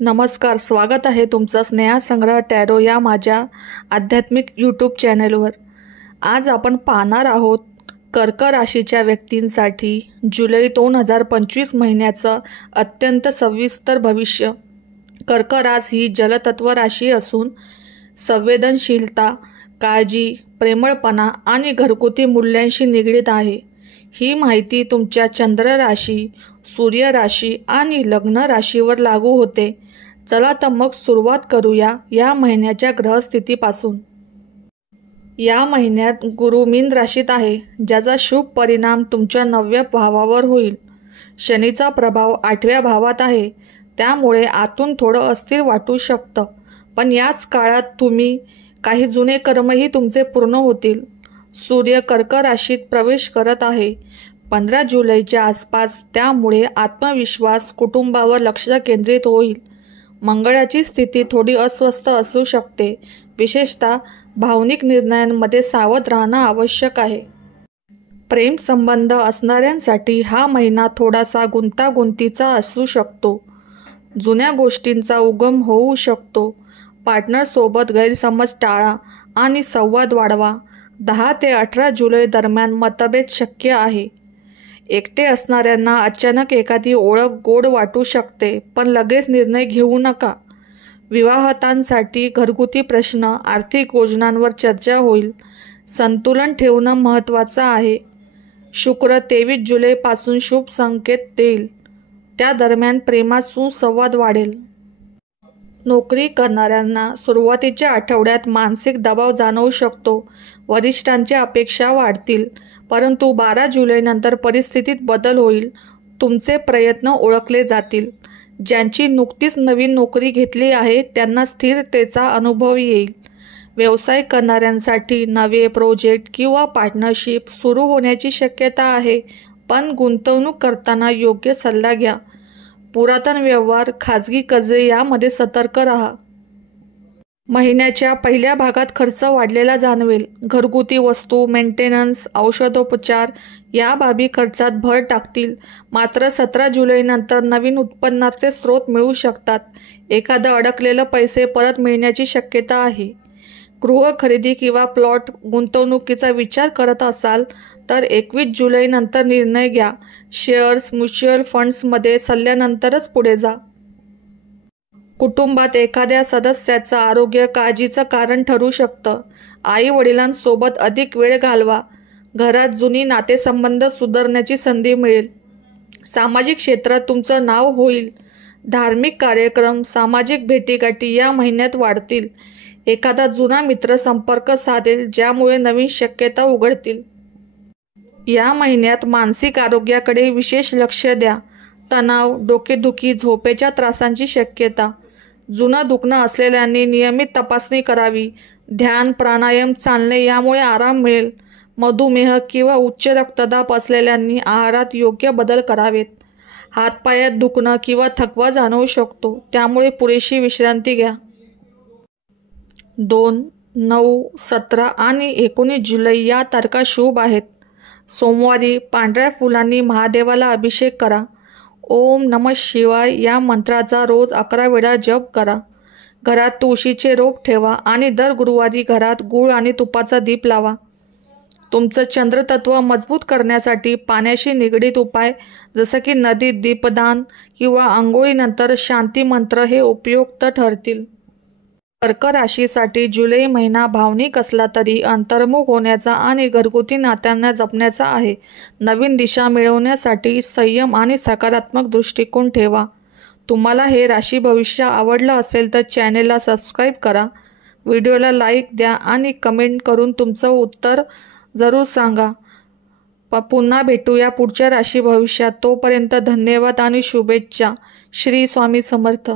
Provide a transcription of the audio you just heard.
नमस्कार, स्वागत आहे तुमचं स्नेहा संग्रह टॅरो या माझ्या आध्यात्मिक यूट्यूब चॅनलवर। आज आपण पाहणार आहोत कर्क राशीच्या व्यक्तींसाठी जुलै 2025 महिन्याचं अत्यंत सविस्तर भविष्य। कर्क राशी ही जलतत्व राशी असून संवेदनशीलता, काळजी, प्रेमळपणा आणि घरगुती मूल्यांशी निगडीत आहे। ही माहिती तुमच्या चंद्र राशी, सूर्य राशी आणि लग्न राशीवर लागू होते। चला तर मग सुरुवात करूया या महिन्याच्या ग्रहस्थितीपासून। या महिन्यात गुरु मीन राशीत आहे, ज्याचा शुभ परिणाम तुमच्या 9व्या भावावर होईल। शनीचा प्रभाव 8व्या भावात आहे, त्यामुळे आतून थोडं अस्थिर वाटू शकतं, पण याच काळात तुम्ही काही जुने कर्मही तुमचे पूर्ण होतील। सूर्य कर्क राशीत प्रवेश करत आहे 15 जुलैच्या आसपास, त्यामुळे आत्मविश्वास, कुटुंबावर लक्ष केंद्रित होईल। मंगळाची स्थिती थोडी अस्वस्थ असू शकते, विशेषतः भावनिक निर्णयांमध्ये सावध राहणं आवश्यक आहे। प्रेम संबंध असणाऱ्यांसाठी हा महिना थोडासा गुंतागुंतीचा असू शकतो। जुन्या गोष्टींचा उगम होऊ शकतो। पार्टनरसोबत गैरसमज टाळा आणि संवाद वाढवा। 10 ते 18 जुलै दरम्यान मतभेद शक्य आहे। एकटे असणाऱ्यांना अचानक एखादी ओळख गोड वाटू शकते, पण लगेच निर्णय घेऊ नका। विवाहितांसाठी घरगुती प्रश्न, आर्थिक योजनांवर चर्चा होईल। संतुलन ठेवणं महत्त्वाचं आहे। शुक्र 23 जुलैपासून शुभ संकेत देईल, त्या दरम्यान प्रेमात सुसंवाद वाढेल। नोकरी करणाऱ्यांना सुरुवातीच्या आठवड्यात मानसिक दबाव जाणवू शकतो। वरिष्ठांच्या अपेक्षा वाढतील, परंतु 12 जुलैनंतर परिस्थितीत बदल होईल। तुमचे प्रयत्न ओळखले जातील। ज्यांची नुकतीच नवीन नोकरी घेतली आहे त्यांना स्थिरतेचा अनुभव येईल। व्यवसाय करणाऱ्यांसाठी नवे प्रोजेक्ट किंवा पार्टनरशिप सुरू होण्याची शक्यता आहे, पण गुंतवणूक करताना योग्य सल्ला घ्या। पुरातन व्यवहार, खाजगी कर्जे यामध्ये सतर्क राहा। महिन्याच्या पहिल्या भागात खर्च वाढलेला जाणवेल। घरगुती वस्तू, मेंटेनन्स, औषधोपचार या बाबी खर्चात भर टाकतील। मात्र 17 जुलैनंतर नवीन उत्पन्नाचे स्रोत मिळू शकतात। एखादं अडकलेलं पैसे परत मिळण्याची शक्यता आहे। गृह खरेदी किंवा प्लॉट गुंतवणुकीचा विचार करत असाल तर 21 जुलैनंतर निर्णय घ्या। शेअर्स, म्युच्युअल फंड्समध्ये सल्ल्यानंतरच पुढे जा। कुटुंबात एखाद्या सदस्याचं आरोग्य काळजीचं कारण ठरू शकतं। आई वडिलांसोबत अधिक वेळ घालवा। घरात जुनी नातेसंबंध सुधारण्याची संधी मिळेल। सामाजिक क्षेत्रात तुमचं नाव होईल। धार्मिक कार्यक्रम, सामाजिक भेटीगाठी या महिन्यात वाढतील। एखादा जुना मित्र संपर्क साधेल, ज्यामुळे नवीन शक्यता उघडतील। या महिन्यात मानसिक आरोग्याकडे विशेष लक्ष द्या। तणाव, डोकेदुखी, झोपेच्या त्रासांची शक्यता। जुनं दुखणं असलेल्यांनी नियमित तपासणी करावी। ध्यान, प्राणायाम, चालणे यामुळे आराम मिळेल। मधुमेह किंवा उच्च रक्तदाब असलेल्यांनी आहारात योग्य बदल करावेत। हातपायात दुखणं किंवा थकवा जाणवू शकतो, त्यामुळे पुरेशी विश्रांती घ्या। 2, 9, 17 आणि 19 जुलै या तारखा शुभ आहेत। सोमवारी पांढऱ्या फुलांनी महादेवाला अभिषेक करा। ओम नमः शिवाय या मंत्राचा रोज 11 वेळा जप करा। घरात तुळशीचे रोप ठेवा आणि दर गुरुवारी घरात गूळ आणि तुपाचा दीप लावा। तुमचं चंद्रतत्व मजबूत करण्यासाठी पाण्याशी निगडीत उपाय जसं की नदीत दीपदान किंवा आंघोळीनंतर शांती मंत्र हे उपयुक्त ठरतील। कर्क राशीसाठी जुलै महिना भावनिक असला तरी अंतर्मुख होण्याचा आणि घरगुती नात्यांना जपण्याचा आहे। नवीन दिशा मिळवण्यासाठी संयम आणि सकारात्मक दृष्टिकोन ठेवा। तुम्हाला हे राशी भविष्य आवडलं असेल तर चॅनेलला सबस्क्राईब करा, व्हिडिओला लाईक द्या आणि कमेंट करून तुमचं उत्तर जरूर सांगा। पुन्हा भेटूया पुढच्या राशी भविष्यात। तोपर्यंत धन्यवाद आणि शुभेच्छा। श्री स्वामी समर्थ।